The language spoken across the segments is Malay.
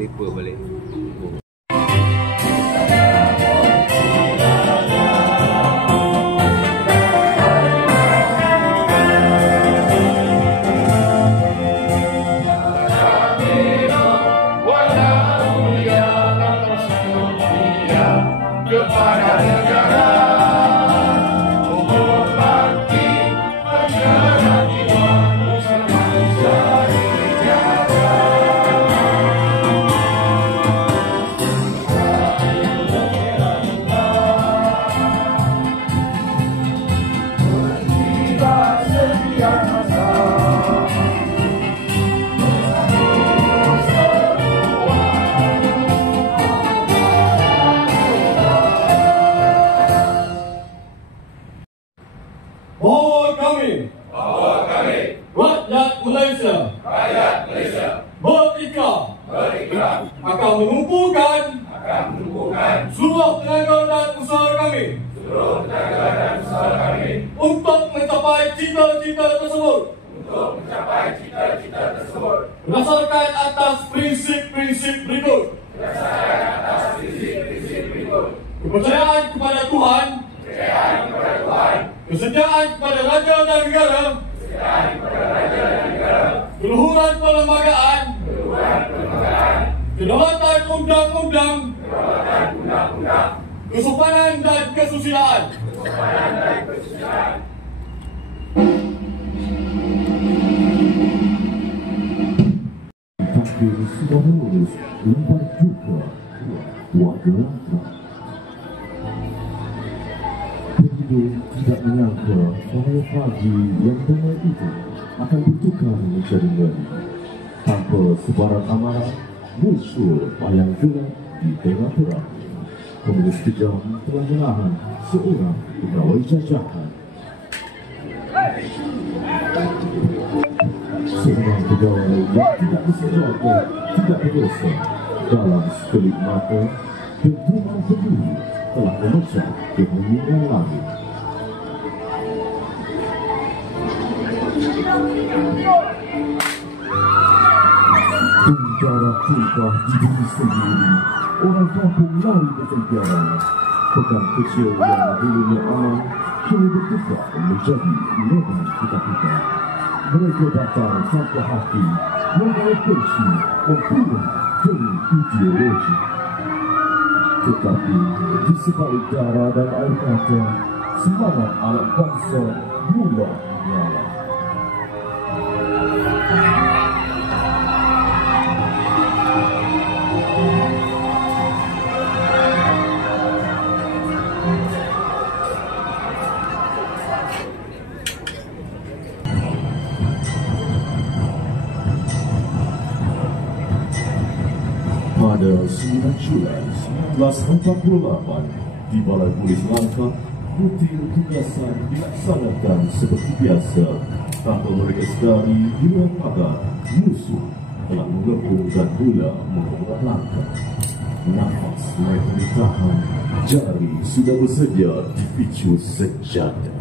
paper balik. Kepada negara menghormati ajaran Islam semasa sejarah. Bertiba setiap masa Bahwa kami, rakyat Malaysia, berikrar akan menumpukan seluruh tenaga dan usaha kami untuk mencapai cita-cita tersebut berdasarkan atas prinsip-prinsip berikut. Kepercayaan kepada Tuhan, kesetiaan kepada raja dan negara, keluhuran perlembagaan, kedaulatan undang-undang, kesopanan dan kesusilaan. Takdir sudah lulus, lembar juga warga langkah. Penduduk tidak menyangka bahwa pagi yang damai itu akan bertukar menjadi ngeri. Tanpa sebarang amarah, muncul bayang gelap di tengah perang. Komunis kejam telah menahan seorang pegawai jajahan. Seorang pegawai yang tidak disenjata, tidak berdosa, dalam sekelip mata, dentuman peduli telah memecah keheningan langit. Penjara tumpah di bumi sendiri, orang kampung lari bertempiaran. Pekan kecil yang dulunya aman, kini bertukar menjadi lubang kita-kita. Mereka datang tanpa hati, membawa kursi, membunuh demi ideologi. Tetapi di sebalik darah dan air mata, semangat anak bangsa mula menyala. Pada 9 Julai 1948, di Balai Polis Langkah, rutin tugasan dilaksanakan seperti biasa. Tanpa mereka sedari, dua pagar musuh telah mengepung dan mula mengurat langkah. Nafas mereka ditahan, jari sudah bersedia dipicu senjata.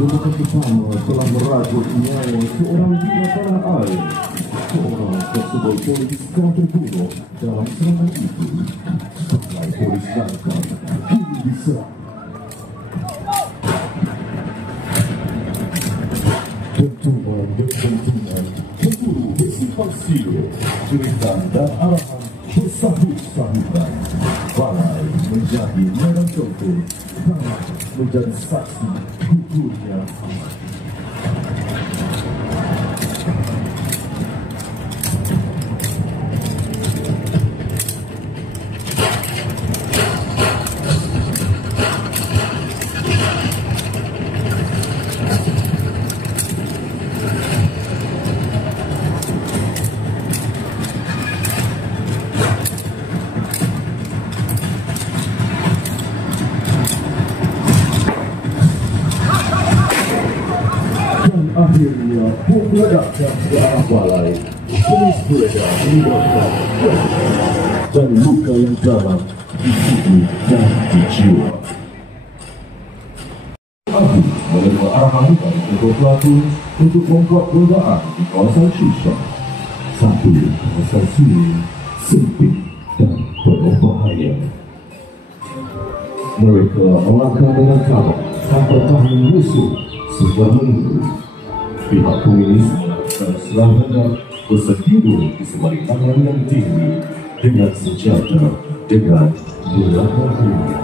Pembukaan pertama telah merajut nyawa seorang bina tanah air. Seorang tersebut polis telah terbunuh dalam serangan itu. Balai Polis Langkah kini diserang. Dentuman dentuman, pemburu bersifat silo, jeritan dan arahan bersahut-sahutan. Balai menjadi medan contoh, tanah menjadi saksi gugurnya. Akhirnya bom meledakkan ke arah balai. Polis beredar menyebabkan dan luka yang dalam di tubuh dan di jiwa. Abu menerima arahan dari kedua pelaku untuk membuat godaan di kawasan shisha. Satu kawasan sunyi, sempit dan penuh bahaya. Mereka melangkah dengan kabar tanpa tahu musuh sudah menunggu. Pihak komunis dan serang hendak bersembunyi di sebalik tangan yang tinggi dengan senjata dengan belakang tinggi.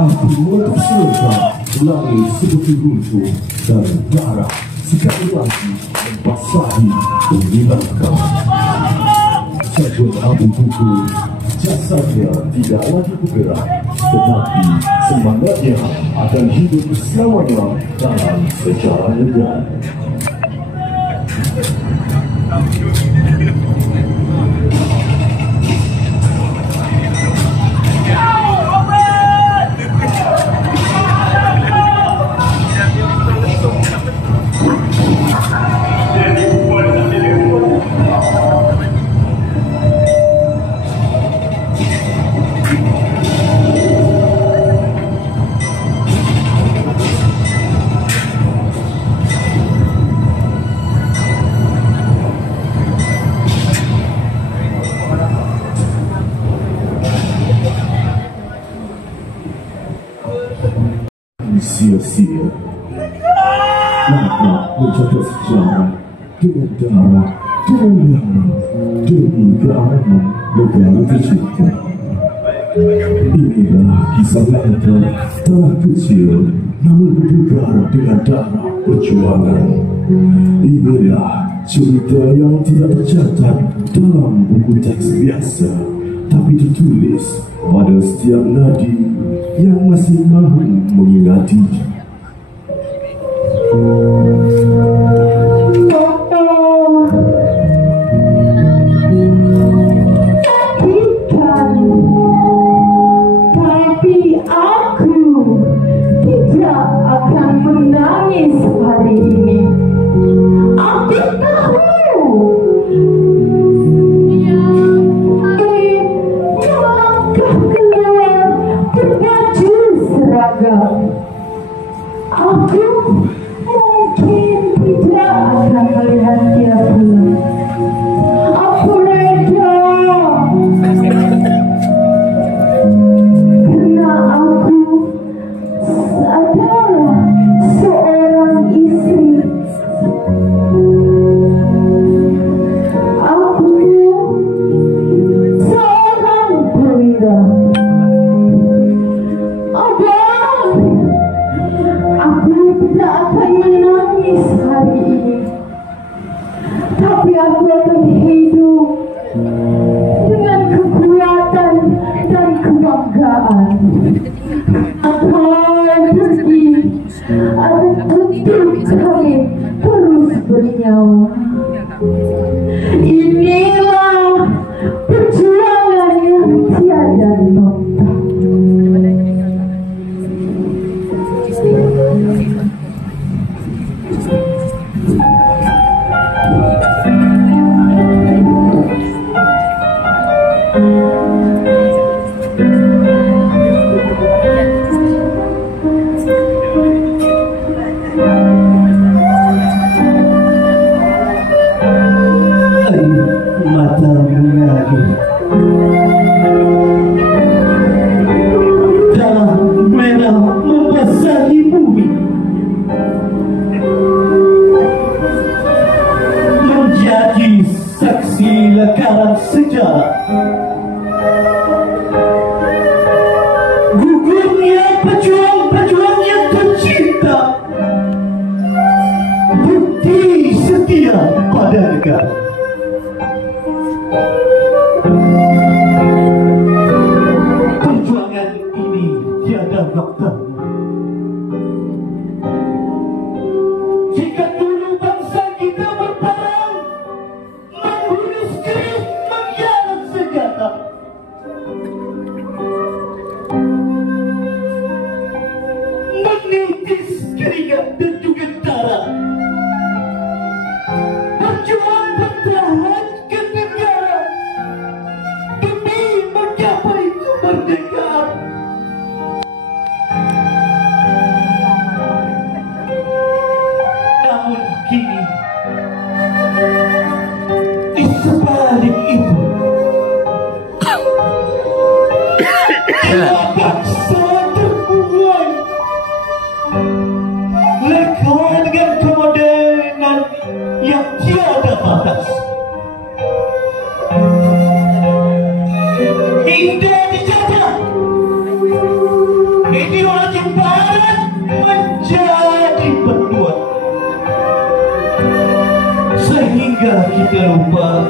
Api motor serta langit seperti runtuh dan darah sekali lagi membasahi menghilangkan. Sajen abu pukul, jasadnya tidak lagi bergerak, tetapi semangatnya akan hidup selamanya dalam sejarah negara. Sia-sia Lama mencatat sejarah dengan darah, dengan nyawa demi keamanan negara tercinta. Inilah kisah nyata telah kecil namun bergegar dengan darah perjuangan. Inilah cerita yang tidak tercatat dalam buku teks biasa, tapi tertulis pada setiap nadi yang masih mahu mengingati. Tapi aku tidak akan menangis hari ini. Aku tahu melangkah keluar berbaju seragam. Aku mungkin tidak akan melihat dia pulang. Aku reda karena aku adalah seorang istri. Aku seorang perwira. Abang, aku tidak akan menangis hari ini, tapi aku akan hidup dengan kekuatan dan kebanggaan. Akan pergi, akan tutup kami terus bernyawa. Inilah perjuangan yang tiada nota. Mata mengalir, darah merah membasahi bumi, menjadi saksi lekaran sejarah. Gugurnya pejuang-pejuang yang tercinta, bukti setia pada negara. Perjuangan ini tiada waktu. Jika dulu bangsa kita berperang, menghunus keris, menghianat senjata, menitis keringat dan juga darah, jiwa bangsa terbuai. Leka dengan kemodernan yang tiada batas. Indah dijajah, ideologi barat menjadi penduat, sehingga kita lupa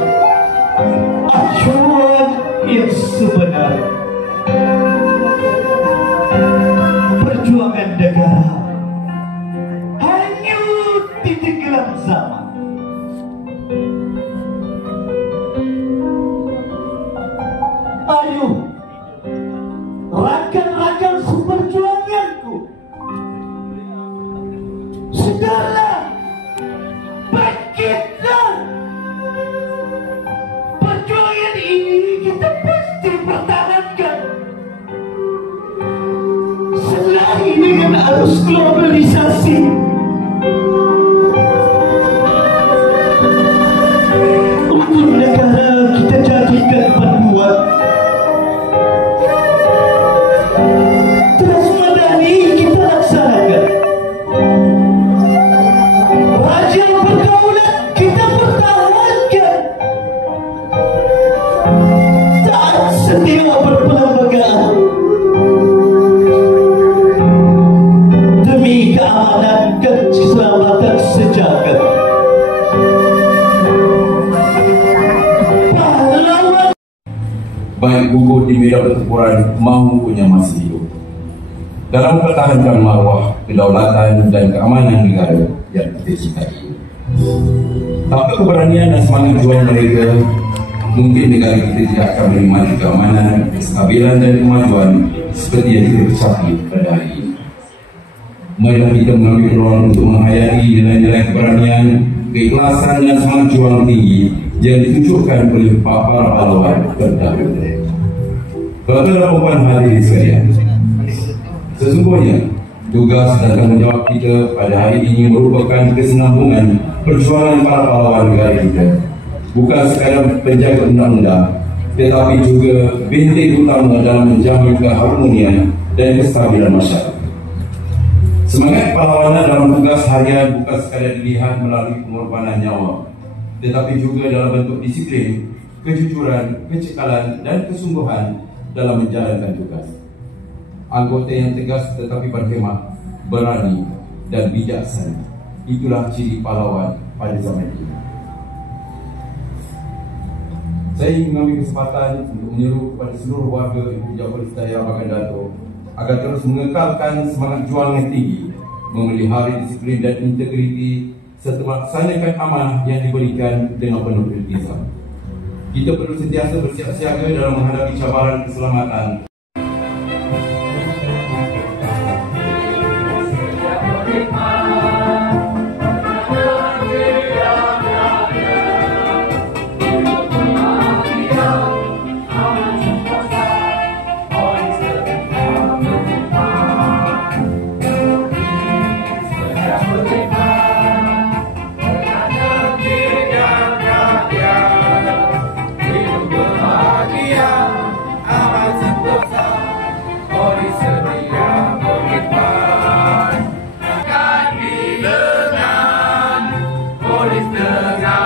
acuan yang sebenar. Perjuangan negara hanyut di tenggelam zaman. Ayo, rakan-rakan seperjuanganku, sudahlah, bangkitlah. Perjuangan ini kita pasti pertahankan. Selain dengan arus globalisasi, untuk negara kita jadikan penguat. Terus madani kita laksanakan. Raja berdaulat kita pertahankan. Taat setia berperlembagaan demi keamanan dan keselamatan sejagat. Pahlawan baik gugur di medan pertempuran maupun yang masih hidup dalam mempertahankan marwah, kedaulatan dan keamanan negara yang kita cintai. Tanpa keberanian dan semangat juang mereka, mungkin negara kita tidak akan menikmati keamanan, kestabilan dan kemajuan seperti yang kita capai pada hari ini. Marilah kita mengambil peluang untuk menghayati nilai-nilai keberanian, keikhlasan dan semangat juang tinggi yang ditunjukkan oleh para pahlawan terdahulu. Tuan-tuan dan puan hadirin sekalian, sesungguhnya tugas dan tanggungjawab kita pada hari ini merupakan kesinambungan perjuangan para pahlawan negara kita. Bukan sekadar penjaga undang-undang, tetapi juga benteng utama dalam menjamin keharmonian dan kestabilan masyarakat. Semangat perlawanan dalam tugas harian bukan sekadar dilihat melalui pengorbanan nyawa, tetapi juga dalam bentuk disiplin, kejujuran, kecekalan dan kesungguhan dalam menjalankan tugas. Anggota yang tegas tetapi berkhidmat, berani dan bijaksana, itulah ciri pahlawan pada zaman ini. Saya ingin mengambil kesempatan untuk menyeru kepada seluruh warga Ibu Jafar Istiaya Bagan Dato' agar terus mengekalkan semangat juang yang tinggi, memelihara disiplin dan integriti serta melaksanakan amanah yang diberikan dengan penuh iltizam. Kita perlu sentiasa bersiap siaga dalam menghadapi cabaran keselamatan. Polis dengan